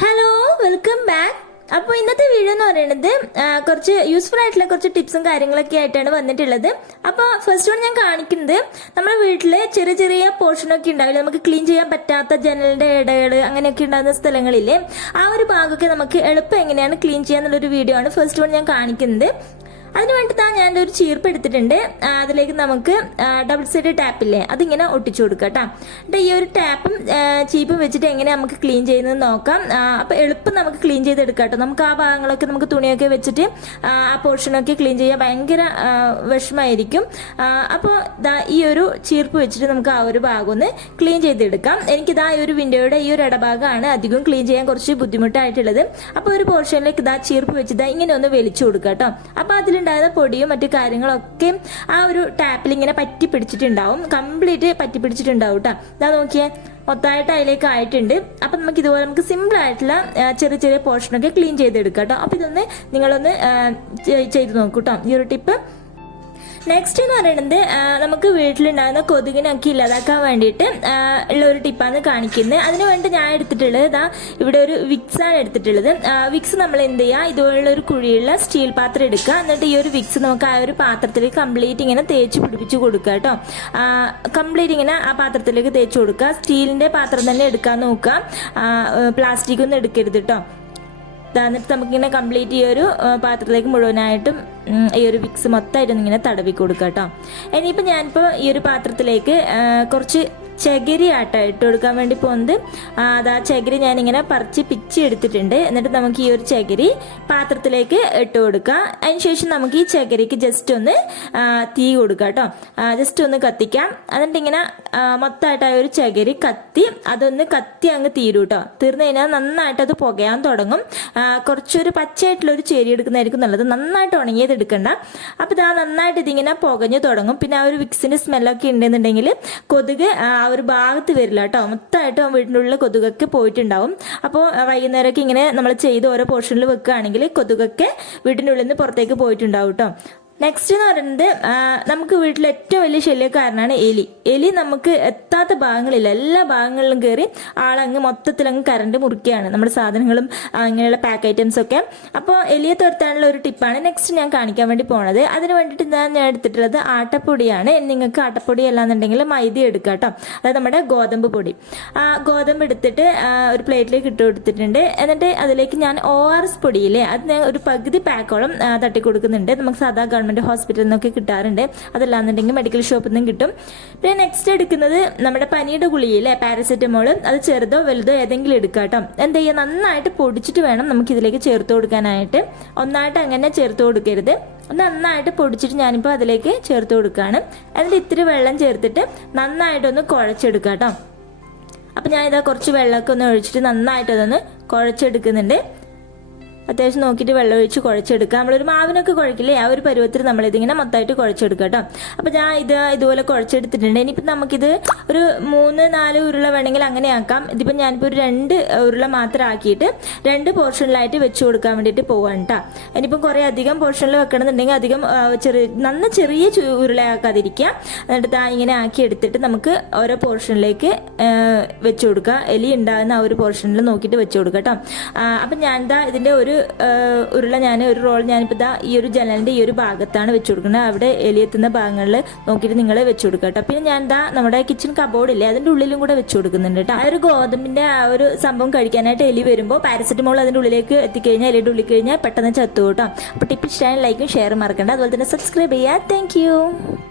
Hello welcome back അപ്പോൾ ഇന്നത്തെ video എന്ന് പറയുന്നത് കുറച്ച് യൂസ്ഫുൾ ആയിട്ടുള്ള കുറച്ച് ടിപ്സും കാര്യങ്ങളൊക്കെ ആയിട്ടാണ് വന്നിട്ടുള്ളത്. അപ്പോൾ ഫസ്റ്റ് വൺ ഞാൻ കാണിക്കുന്നത് നമ്മുടെ വീട്ടിൽ ചെറിയ ചെറിയ പോർഷനൊക്കെ ഉണ്ടാവില്ല? നമുക്ക് ക്ലീൻ ചെയ്യാൻ പറ്റാത്ത ജനലിന്റെ ഇടകൾ അങ്ങനെയൊക്കെ ഉണ്ടാകുന്ന സ്ഥലങ്ങളില്ലേ ആ ഒരു ഭാഗമൊക്കെ നമുക്ക് എളുപ്പം എങ്ങനെയാണ് ക്ലീൻ ചെയ്യാന്നുള്ളൊരു വീഡിയോ ആണ് ഫസ്റ്റ് വൺ ഞാൻ കാണിക്കുന്നത്. അതിന് വേണ്ടി താ ഞാൻ ഒരു ചീർപ്പ് എടുത്തിട്ടുണ്ട്. അതിലേക്ക് നമുക്ക് ഡബിൾ സൈഡ് ടാപ്പില്ലേ അതിങ്ങനെ ഒട്ടിച്ചു കൊടുക്കുക കേട്ടോ എന്നിട്ട് ഈ ഒരു ടാപ്പും ചീപ്പും വെച്ചിട്ട് എങ്ങനെ നമുക്ക് ക്ലീൻ ചെയ്യുന്നത് നോക്കാം. അപ്പോൾ എളുപ്പം നമുക്ക് ക്ലീൻ ചെയ്തെടുക്കാം കേട്ടോ നമുക്ക് ആ ഭാഗങ്ങളൊക്കെ നമുക്ക് തുണിയൊക്കെ വെച്ചിട്ട് ആ, പോർഷനൊക്കെ ക്ലീൻ ചെയ്യാൻ ഭയങ്കര വിഷമായിരിക്കും അപ്പോൾ ദാ ഈ ഒരു ചീർപ്പ് വെച്ചിട്ട് നമുക്ക് ആ ഒരു ഭാഗം ഒന്ന് ക്ലീൻ ചെയ്തെടുക്കാം. എനിക്കിതാ ഈ ഒരു വിൻഡോയുടെ ഈ ഒരു ഇടഭാഗമാണ് അധികം ക്ലീൻ ചെയ്യാൻ കുറച്ച് ബുദ്ധിമുട്ടായിട്ടുള്ളത്. അപ്പോൾ ഒരു പോർഷനിലേക്ക് ഇതാ ചീർപ്പ് വെച്ചിതാ ഇങ്ങനെ ഒന്ന് വലിച്ചു കൊടുക്കുക കേട്ടോ അപ്പോൾ അതിലുണ്ടാകുന്ന പൊടിയും മറ്റു കാര്യങ്ങളൊക്കെ ആ ഒരു ടാപ്പിൽ ഇങ്ങനെ പറ്റി പിടിച്ചിട്ടുണ്ടാവും. കംപ്ലീറ്റ് പറ്റി പിടിച്ചിട്ടുണ്ടാവും കേട്ടോ ഇതാ നോക്കിയേ മൊത്തമായിട്ട് അതിലേക്ക് ആയിട്ടുണ്ട്. അപ്പം നമുക്ക് ഇതുപോലെ നമുക്ക് സിമ്പിൾ ആയിട്ടുള്ള ചെറിയ ചെറിയ പോർഷനൊക്കെ ക്ലീൻ ചെയ്തെടുക്കാം കേട്ടോ അപ്പം ഇതൊന്ന് നിങ്ങളൊന്ന് ചെയ്ത് നോക്കൂ കേട്ടോ ഈ ഒരു ടിപ്പ് നെക്സ്റ്റ് എന്ന് പറയുന്നത് നമുക്ക് വീട്ടിലുണ്ടാകുന്ന കൊതുകിനൊക്കെ ഇല്ലാതാക്കാൻ വേണ്ടിയിട്ട് ഉള്ള ഒരു ടിപ്പാണ് കാണിക്കുന്നത്. അതിന് വേണ്ടി ഞാൻ എടുത്തിട്ടുള്ളത് ഇതാ ഇവിടെ ഒരു വിക്സ് ആണ് എടുത്തിട്ടുള്ളത്. വിക്സ് നമ്മൾ എന്ത് ചെയ്യുക ഇതുപോലുള്ള ഒരു കുഴിയുള്ള സ്റ്റീൽ പാത്രം എടുക്കുക. എന്നിട്ട് ഈ ഒരു വിക്സ് നമുക്ക് ആ ഒരു പാത്രത്തിൽ കംപ്ലീറ്റ് ഇങ്ങനെ തേച്ച് പിടിപ്പിച്ച് കൊടുക്കുക കേട്ടോ. കംപ്ലീറ്റ് ഇങ്ങനെ ആ പാത്രത്തിലേക്ക് തേച്ച് കൊടുക്കുക. സ്റ്റീലിന്റെ പാത്രം തന്നെ എടുക്കാൻ നോക്കുക. പ്ലാസ്റ്റിക് ഒന്നും എടുക്കരുത് കേട്ടോ. എന്നിട്ട് നമുക്കിങ്ങനെ കംപ്ലീറ്റ് ഈ ഒരു പാത്രത്തിലേക്ക് മുഴുവനായിട്ടും ഈ ഒരു വിക്സ് മൊത്തമായിട്ട് ഇങ്ങനെ തടവി കൊടുക്കുക കേട്ടോ ഇനിയിപ്പോൾ ഞാനിപ്പോൾ ഈ ഒരു പാത്രത്തിലേക്ക് കുറച്ച് ചകിരി ആട്ട ഇട്ട് കൊടുക്കാൻ വേണ്ടി പോകുന്നത് ആ, അതാ ചകിരി ഞാനിങ്ങനെ പറിച്ച് പിച്ചി എടുത്തിട്ടുണ്ട്. എന്നിട്ട് നമുക്ക് ഈ ഒരു ചകിരി പാത്രത്തിലേക്ക് ഇട്ട് കൊടുക്കുക അതിനുശേഷം നമുക്ക് ഈ ചകിരിക്ക് ജസ്റ്റ് ഒന്ന് ആ, തീ കൊടുക്കുക കേട്ടോ ജസ്റ്റ് ഒന്ന് കത്തിക്കാം. എന്നിട്ട് ഇങ്ങനെ ആ, മൊത്തമായിട്ട് ആ ഒരു ചകിരി കത്തി അതൊന്ന് കത്തി അങ്ങ് തീരും കേട്ടോ തീർന്നു കഴിഞ്ഞാൽ നന്നായിട്ട് അത് പുകയാൻ തുടങ്ങും. കുറച്ചൊരു പച്ചയായിട്ടുള്ള ഒരു ചേരി എടുക്കുന്നതായിരിക്കും നല്ലത്. നന്നായിട്ട് ഉണങ്ങിയത് എടുക്കണ്ട. അപ്പോൾ ഇതാ നന്നായിട്ട് ഇതിങ്ങനെ പുകഞ്ഞു തുടങ്ങും. പിന്നെ ആ ഒരു വിക്സിന്റെ സ്മെല്ലൊക്കെ ഉണ്ടെന്നുണ്ടെങ്കിൽ കൊതുക് ആ ഒരു ഭാഗത്ത് വരില്ല കേട്ടോ. മൊത്തമായിട്ട് വീടിന്റെ ഉള്ളിൽ കൊതുകൊക്കെ പോയിട്ടുണ്ടാവും. അപ്പോൾ വൈകുന്നേരമൊക്കെ ഇങ്ങനെ നമ്മൾ ചെയ്ത് ഓരോ പോർഷനിൽ വെക്കുകയാണെങ്കിൽ കൊതുകൊക്കെ വീടിന്റെ ഉള്ളിൽ നിന്ന് പുറത്തേക്ക് പോയിട്ടുണ്ടാവും കേട്ടോ. നെക്സ്റ്റ് എന്ന് പറയുന്നത് നമുക്ക് വീട്ടിലെ ഏറ്റവും വലിയ ശല്യക്കാരനാണ് എലി. എലി നമുക്ക് എത്താത്ത ഭാഗങ്ങളില്ല. എല്ലാ ഭാഗങ്ങളിലും കയറി ആളങ്ങ് മൊത്തത്തിൽ അങ്ങ് കറണ്ട് മുറിക്കുകയാണ്. നമ്മുടെ സാധനങ്ങളും അങ്ങനെയുള്ള പാക്ക് ഐറ്റംസ് ഒക്കെ. അപ്പോൾ എലിയെ തുരത്താനുള്ള ഒരു ടിപ്പാണ് നെക്സ്റ്റ് ഞാൻ കാണിക്കാൻ വേണ്ടി പോണത്. അതിന് വേണ്ടിയിട്ട് ഞാൻ ഞാൻ എടുത്തിട്ടുള്ളത് ആട്ടപ്പൊടിയാണ്. നിങ്ങൾക്ക് ആട്ടപ്പൊടി അല്ലാന്നുണ്ടെങ്കിൽ മൈദ എടുക്കുക കേട്ടോ. അതായത് നമ്മുടെ ഗോതമ്പ് പൊടി. ആ ഗോതമ്പ് എടുത്തിട്ട് ഒരു പ്ലേറ്റിലേക്ക് ഇട്ട് കൊടുത്തിട്ടുണ്ട്. എന്നിട്ട് അതിലേക്ക് ഞാൻ ഒ ആർ എസ് പൊടിയില്ലേ അത് ഞാൻ ഒരു പകുതി പാക്കോളം തട്ടി കൊടുക്കുന്നുണ്ട് നമുക്ക് സാധാ ഗവൺമെന്റ് ഹോസ്പിറ്റലിൽ നിന്നൊക്കെ കിട്ടാറുണ്ട്. അതല്ലാന്നുണ്ടെങ്കിൽ മെഡിക്കൽ ഷോപ്പിൽ നിന്നും കിട്ടും. പിന്നെ നെക്സ്റ്റ് എടുക്കുന്നത് നമ്മുടെ പനിയുടെ ഗുളികയില്ലേ പാരസെറ്റമോൾ അത് ചെറുതോ വലുതോ ഏതെങ്കിലും എടുക്കുക കേട്ടോ എന്താ ചെയ്യുക? നന്നായിട്ട് പൊടിച്ചിട്ട് വേണം നമുക്ക് ഇതിലേക്ക് ചേർത്ത് കൊടുക്കാനായിട്ട്. ഒന്നായിട്ട് അങ്ങനെ ചേർത്ത് കൊടുക്കരുത്. നന്നായിട്ട് പൊടിച്ചിട്ട് ഞാനിപ്പോൾ അതിലേക്ക് ചേർത്ത് കൊടുക്കുകയാണ്. എന്നിട്ട് ഇത്തിരി വെള്ളം ചേർത്തിട്ട് നന്നായിട്ടൊന്ന് കുഴച്ചെടുക്കാം കേട്ടോ അപ്പം ഞാൻ ഇതാ കുറച്ച് വെള്ളമൊക്കെ ഒന്ന് ഒഴിച്ചിട്ട് നന്നായിട്ട് അതൊന്ന് കുഴച്ചെടുക്കുന്നുണ്ട്. അത്യാവശ്യം നോക്കിയിട്ട് വെള്ളം ഒഴിച്ച് കുഴച്ചെടുക്കുക. നമ്മളൊരു മാവിനൊക്കെ കുഴക്കില്ലേ? ആ ഒരു പരുവത്തിൽ നമ്മൾ ഇതിങ്ങനെ മൊത്തമായിട്ട് കുഴച്ചെടുക്കുക കേട്ടോ. അപ്പം ഞാൻ ഇത് ഇതുപോലെ കുഴച്ചെടുത്തിട്ടുണ്ട്. ഇനിയിപ്പം നമുക്കിത് ഒരു മൂന്ന് നാല് ഉരുള വേണമെങ്കിൽ അങ്ങനെ ആക്കാം. ഇതിപ്പോൾ ഞാനിപ്പോൾ ഒരു രണ്ട് ഉരുള മാത്രം ആക്കിയിട്ട് രണ്ട് പോർഷനിലായിട്ട് വെച്ച് കൊടുക്കാൻ വേണ്ടിയിട്ട് പോവാണ് കേട്ടോ. ഇനിയിപ്പം കുറേ അധികം പോർഷനിൽ വെക്കണമെന്നുണ്ടെങ്കിൽ അധികം ചെറിയ നന്ന ചെറിയ ഉരുളയാക്കാതിരിക്കുക. എന്നിട്ട് ദാ ഇങ്ങനെ ആക്കി എടുത്തിട്ട് നമുക്ക് ഓരോ പോർഷനിലേക്ക് വെച്ച് കൊടുക്കുക. എലി ഉണ്ടാകുന്ന ആ ഒരു പോർഷനിൽ നോക്കിയിട്ട് വെച്ച് കൊടുക്കുക കേട്ടോ. അപ്പം ഞാൻ ദാ ഇതിന്റെ ഒരു ആ, ഉരുള ഞാൻ ഒരു റോൾ ഞാനിപ്പോൾ ഇതാ ഈ ഒരു ജനലിന്റെ ഈ ഒരു ഭാഗത്താണ് വെച്ച് കൊടുക്കുന്നത് അവിടെ എലിയെത്തുന്ന ഭാഗങ്ങളിൽ നോക്കിയിട്ട് നിങ്ങൾ വെച്ച് കൊടുക്കുക കേട്ടോ പിന്നെ ഞാൻ ഇതാ നമ്മുടെ കിച്ചൺ കബോർഡ് ഇല്ലേ അതിന്റെ ഉള്ളിലും കൂടെ വെച്ച് കൊടുക്കുന്നുണ്ട് കേട്ടോ. ആ ഒരു ഗോതമ്പിന്റെ ആ ഒരു സംഭവം കഴിക്കാനായിട്ട് എലി വരുമ്പോൾ പാരസെറ്റമോൾ അതിന്റെ ഉള്ളിലേക്ക് എത്തിക്കഴിഞ്ഞാൽ എലിയുടെ ഉള്ളിൽ കഴിഞ്ഞാൽ പെട്ടെന്ന് ചത്തു കേട്ടോ. അപ്പോൾ ടിപ്പ് ഇഷ്ടമായ ലൈക്കും ഷെയറും മറക്കണ്ട. അതുപോലെ തന്നെ സബ്സ്ക്രൈബ് ചെയ്യുക താങ്ക്